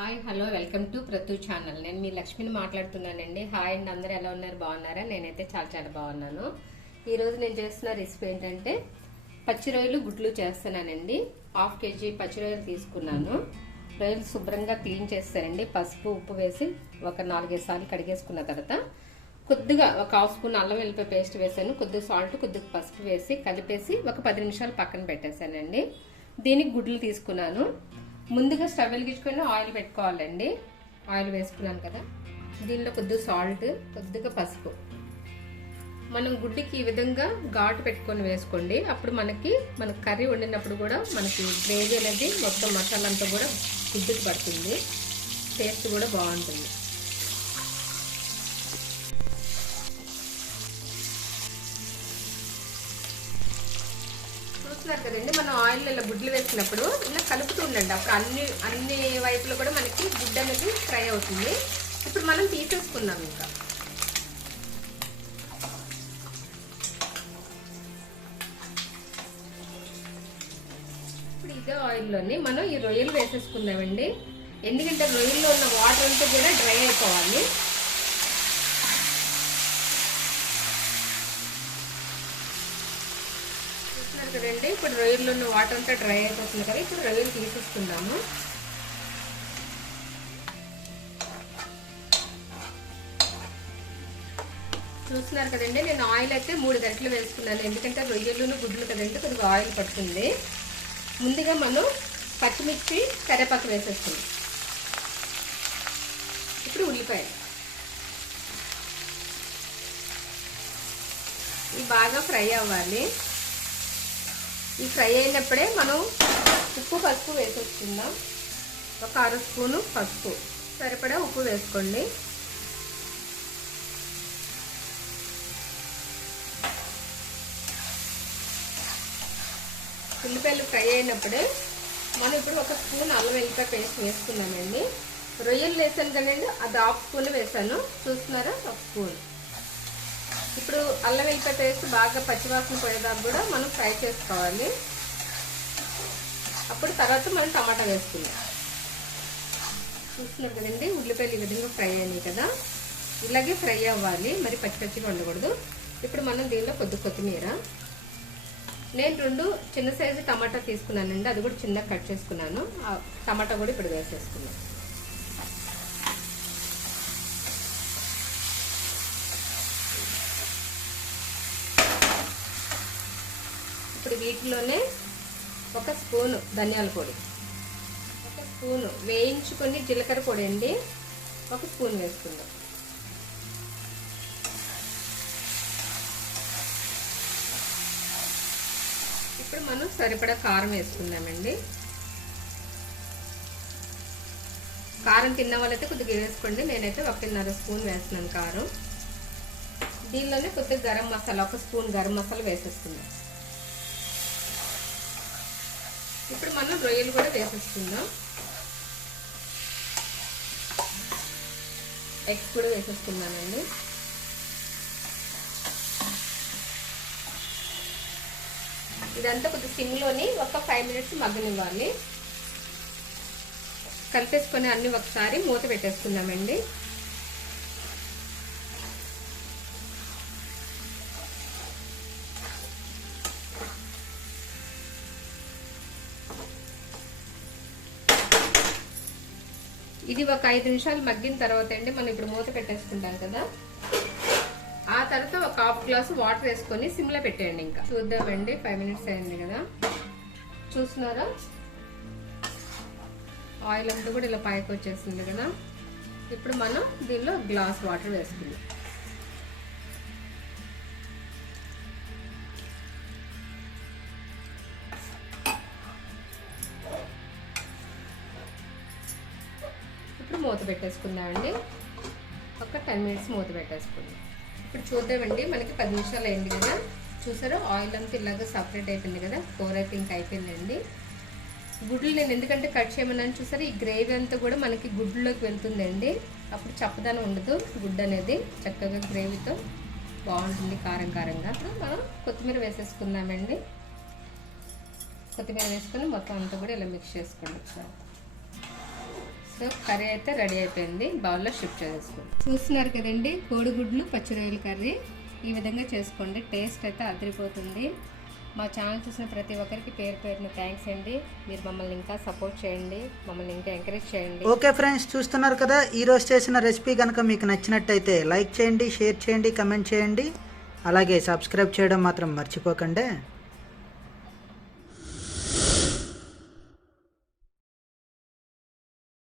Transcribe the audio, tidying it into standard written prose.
Hi hello welcome to Prathu channel. నేను మీ లక్ష్మిని మాట్లాడుతున్నానండి. హాయ్ అండి, అందరూ ఎలా ఉన్నారు? బాగున్నారా? నేనైతే చాలా బాగున్నాను. ఈరోజు నేను చేస్తున్న రెసిపీ ఏంటంటే పచ్చి రొయ్యలు గుడ్లు చేస్తున్నానండి. 1/2 kg పచ్చి రొయ్యలు తీసుకున్నాను. రొయ్యలు శుభ్రంగా క్లీన్ చేస్తానండి. పసుపు ఉప్పు వేసి ఒక 4-5 సార్లు కడిగేసుకున్న తర్వాత కొద్దిగా ఒక 1/2 స్పూన్ అల్లం వెల్లిపాయ పేస్ట్ వేసాను. కొద్దిగా సాల్ట్, కొద్దిగా పసుపు వేసి కలిపేసి ఒక 10 నిమిషాలు పక్కన పెట్టేశానండి. దీనికి గుడ్లు తీసుకున్నాను. ముందుగా స్టవ్ వెలిగించుకొని ఆయిల్ పెట్టుకోవాలండి. ఆయిల్ వేసుకున్నాను కదా, దీనిలో కొద్దిగా సాల్ట్, కొద్దిగా పసుపు. మనం గుడ్డికి ఈ విధంగా ఘాటు పెట్టుకొని వేసుకోండి. అప్పుడు మన కర్రీ వండినప్పుడు కూడా మనకి గ్రేవీ అనేది మొత్తం మసాలా అంతా కూడా గుడ్డుకి పడుతుంది, టేస్ట్ కూడా బాగుంటుంది. చూస్తున్నారు కదండి, మనం ఆయిల్ ఇలా గుడ్లు వేసినప్పుడు ఇలా కలుపుతూ ఉండండి. అప్పుడు అన్ని వైపులు కూడా మనకి గుడ్డ అనేది ఫ్రై అవుతుంది. ఇప్పుడు మనం తీసేసుకుందాం. ఇంకా ఇప్పుడు ఇదే ఆయిల్లోని మనం ఈ రొయ్యలు వేసేసుకుందామండి. ఎందుకంటే రొయ్యల్లో ఉన్న వాటర్ అంతా కూడా డ్రై అయిపోవాలి. కదండి, ఇప్పుడు రొయ్యల్లో ఉన్న వాటర్ అంతా డ్రై అయిపోతుంది కదా. ఇప్పుడు రొయ్యలు తీసేసుకుందాము. చూస్తున్నారు కదండి, నేను ఆయిల్ అయితే 3 గంటలు వేసుకున్నాను. ఎందుకంటే రొయ్యలు గుడ్లు కదండి, కొద్దిగా ఆయిల్ పడుతుంది. ముందుగా మనం పచ్చిమిర్చి, కరివేపాకు వేసేసుకుందాం. ఇప్పుడు ఉల్లిపాయ ఇవి బాగా ఫ్రై అవ్వాలి. ఈ ఫ్రై అయినప్పుడే మనం ఉప్పు పసుపు వేసేసుకుందాం. ఒక 1/2 స్పూను పసుపు, సరిపడా ఉప్పు వేసుకోండి. ఉల్లిపాయలు ఫ్రై అయినప్పుడే మనం ఇప్పుడు 1 స్పూన్ అల్లం వెల్లిపాయ పేస్ట్ వేసుకున్నామండి. రొయ్యలు వేసాను కదండి, అది 1/2 స్పూన్ వేసాను. చూస్తున్నారా, 1 స్పూన్. ఇప్పుడు అల్లం వెల్లిపాయ పేస్ట్ బాగా పచ్చివాసన పోయేదాకా కూడా మనం ఫ్రై చేసుకోవాలి. అప్పుడు తర్వాత మనం టమాటా వేసుకుందాం. చూస్తున్నారు కదండి, ఉల్లిపాయలు ఈ విధంగా ఫ్రై అయినాయి కదా, ఇలాగే ఫ్రై అవ్వాలి, మరి పచ్చిగా ఉండకూడదు. ఇప్పుడు మనం దీనిలో కొత్తిమీర, నేను 2 చిన్న సైజు టమాటా తీసుకున్నానండి, అది కూడా చిన్నగా కట్ చేసుకున్నాను. ఆ టమాటా కూడా ఇప్పుడు వేసేసుకున్నాను. ఇప్పుడు వీటిలోనే 1 స్పూను ధనియాల పొడి, 1 స్పూను వేయించుకొని జీలకర్ర పొడి అండి, 1 స్పూన్ వేసుకుందాం. ఇప్పుడు మనం సరిపడా కారం వేసుకుందామండి. కారం తిన్న వాళ్ళైతే కొద్దిగా వేసుకోండి, నేనైతే 1.5 స్పూన్ వేస్తున్నాను కారం. దీనిలోనే కొద్దిగా గరం మసాలా, 1 స్పూన్ గరం మసాలా వేసేసుకుందాం. ఇప్పుడు మనం రొయ్యలు కూడా వేసేసుకుందాం. ఎగ్స్ కూడా వేసేసుకుందామండి. ఇదంతా కొద్దిగా సిమ్లోని ఒక 5 మినిట్స్ మగ్గనివ్వాలి. కలిపేసుకొని అన్ని ఒకసారి మూత పెట్టేసుకుందామండి. ఇది ఒక 5 నిమిషాలు మగ్గిన తర్వాత అండి మనం ఇప్పుడు మూత పెట్టేసుకుంటాం కదా, ఆ తర్వాత ఒక 1/2 గ్లాసు వాటర్ వేసుకొని సిమ్లో పెట్టేయండి. ఇంకా చూద్దామండి, 5 మినిట్స్ అయింది కదా. చూస్తున్నారా, ఆయిల్ అంతా కూడా ఇలా పైకి వచ్చేసింది కదా. ఇప్పుడు మనం దీనిలో గ్లాస్ వాటర్ వేసుకుందాం. మూత పెట్టేసుకుందామండి. ఒక 10 మినిట్స్ మూత పెట్టేసుకుందాం. ఇప్పుడు చూద్దామండి, మనకి 10 నిమిషాలు అయింది కదా. చూసారా, ఆయిల్ అంతా ఇలాగ సపరేట్ అయిపోయింది కదా, కూర అయితే ఇంకా అయిపోయిందండి. గుడ్లు నేను ఎందుకంటే కట్ చేయమన్నాను, చూసారా, ఈ గ్రేవీ అంతా కూడా మనకి గుడ్లోకి వెళ్తుందండి. అప్పుడు చప్పదనం ఉండదు, గుడ్డు అనేది చక్కగా గ్రేవీతో బాగుంటుంది, కారంగా. అప్పుడు మనం కొత్తిమీర వేసేసుకుందామండి. కొత్తిమీర వేసుకొని మొత్తం అంతా కూడా ఇలా మిక్స్ చేసుకోండి ఒకసారి. సో కర్రీ అయితే రెడీ అయిపోయింది, బౌల్లో షిఫ్ట్ చేసుకుంటాం. చూస్తున్నారు కదండి, కోడిగుడ్లు పచ్చి రొయ్యల కర్రీ. ఈ విధంగా చేసుకోండి, టేస్ట్ అయితే అదిరిపోతుంది. మా ఛానల్ చూసిన ప్రతి ఒక్కరికి పేరు పేరున థ్యాంక్స్ అండి. మీరు మమ్మల్ని ఇంకా సపోర్ట్ చేయండి, మమ్మల్ని ఇంకా ఎంకరేజ్ చేయండి. ఓకే ఫ్రెండ్స్, చూస్తున్నారు కదా, ఈరోజు చేసిన రెసిపీ కనుక మీకు నచ్చినట్టయితే లైక్ చేయండి, షేర్ చేయండి, కమెంట్ చేయండి, అలాగే సబ్స్క్రైబ్ చేయడం మాత్రం మర్చిపోకండి.